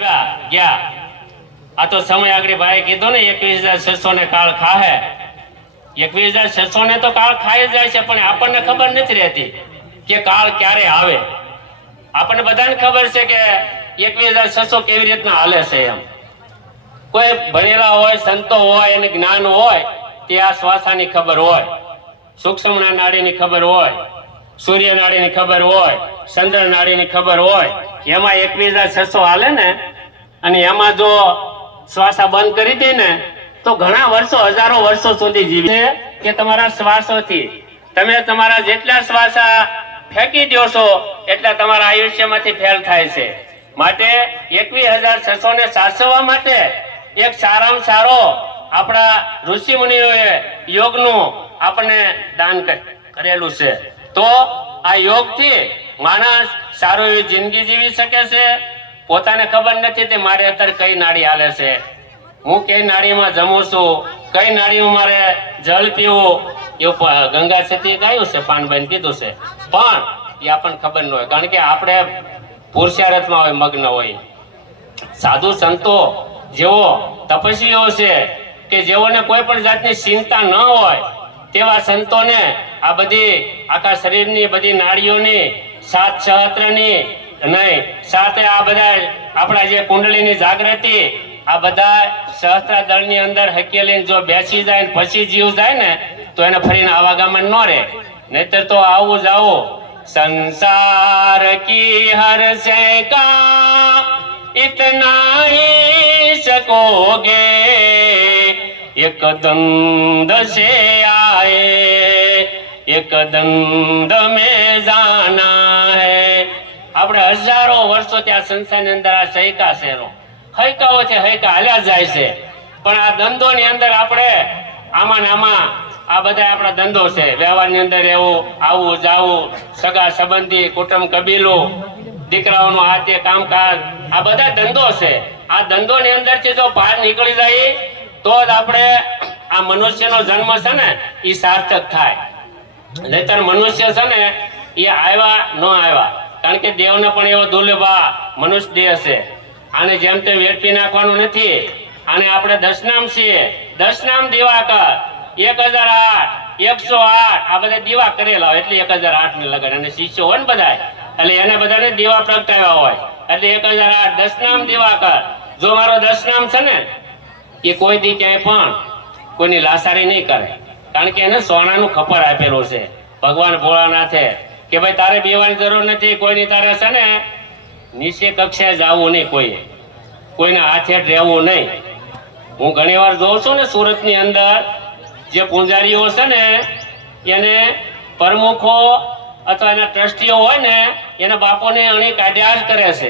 ગયા આ તો સમય આગળ ભાઈ કીધું ને 21,600 ને કાળ ખાહે 21,600 ને તો કાળ ખાઈ જાય છે, પણ આપણને ખબર નથી રહેતી કે કાળ ક્યારે આવે. આપણને બધાને ખબર છે કે 21,600 કેવી રીતના હાલે છે. એમ કોઈ ભણેલા હોય, સંતો હોય, એને જ્ઞાન હોય તે આ શ્વાસાની ખબર હોય, સૂક્ષ્મ નાડીની ખબર હોય, સૂર્ય નાડીની ખબર હોય, ચંદ્ર નાડીની ખબર હોય. એમાં 21,600 હાલે ને, અને એમાં જો શ્વાસા બંધ કરી દે ને તો ઘણા વર્ષો, હજારો વર્ષો સુધી જીવે કે તમારા શ્વાસોથી તમે તમારા જેટલા શ્વાસા ફેંકી દો છો એટલા તમારા આયુષ્યમાંથી ફેલ થાય છે. માટે 21,600 ને સાચવવા માટે એક સારામાં સારો આપણા ઋષિ મુનિઓએ યોગનું આપણને દાન કરેલું છે. તો આ યોગથી માણસ સારું એવી જિંદગી જીવી શકે છે. પોતાને ખબર નથી તે મારે અત્યારે કઈ નાડી હાલે છે, હું કઈ નાડીમાં જમું છું, કઈ નાડીમાં મારે જળ પીવું. એવું ગંગા સતી ગાયું છે, પાનભાઈ કીધું છે, પણ એ આપણને ખબર ન હોય, કારણ કે આપણે પુરુષાર્થમાં હોય, મગ્ન હોય. સાધુ સંતો જેવો તપસ્વીઓ છે કે જેઓને કોઈ પણ જાતની ચિંતા ન હોય તેવા સંતોને આ બધી આખા શરીરની બધી નાડીઓની, સાત સહસ્ત્રની નહીં, સાથે આ બધા આપણા જે કુંડળીની જાગૃતિ, આ બધા સહસ્ત્ર દળની અંદર હકેલીને જો બેસી જાય ને પછી જીવ જાય ને તો એને ફરીને આવાગમન ન રહે. નહીતર તો આવું જાવું સંસાર કી હર સે કા इतना ही सकोगे एक दंड से आए एक दंड में जाना है. આપણે હજારો વર્ષો ત્યાં સંસારની અંદર આ સૈકા શેરો હૈકાઓ છે, હૈકા હાલ્યા જાય છે. પણ આ ધંધોની અંદર આપણે આમાં ને આમાં આ બધા આપણા ધંધો છે. વ્યવહારની અંદર એવું આવું જાવું, સગા સંબંધી, કુટુંબ કબીલો, દીકરાઓનું આ તે કામકાજ, આ બધા ધંધો છે. આ ધંધોની અંદરથી જો બહાર નીકળી જાય તો જ આપણે આ મનુષ્યનો જન્મ છે ને એ સાર્થક થાય. નહીતર મનુષ્ય છે ને એ આવ્યા ન આવ્યા, કારણ કે દેવને પણ એવો દુર્લભ મનુષ્ય દેહ છે. આને જેમ તેમ વેઠવી નાખવાનું નથી. આને આપણે દશનામ છીએ, દશનામ દિવાકર 1008 108 આ બધા દીવા કરેલા હોય એટલે 1008 ને લગન, અને શિષ્યો હોય ને બધા એટલે એને બધાને દીવા પ્રગટાવ્યા હોય એટલે 1008 દશનામ દિવાકર. જો મારો દશનામ છે ને એ કોઈ દી ક્યાંય પણ કોઈની લાસારી નહીં કરે, કારણ કે એને સોનાનું ખપર આપેલું છે ભગવાન ભોળાનાથે કે ભાઈ તારે બીવાની જરૂર નથી, કોઈની તારે છે ને નીચે કક્ષાએ જવું નહીં, કોઈના હાથે રહેવું નહીં. હું ઘણી વાર જોઉં છું ને સુરતની અંદર જે પૂજારીઓ છે ને એને પ્રમુખો અથવા એના ટ્રસ્ટીઓ હોય ને એના બાપોને અણી કાઢ્યા જ કરે છે.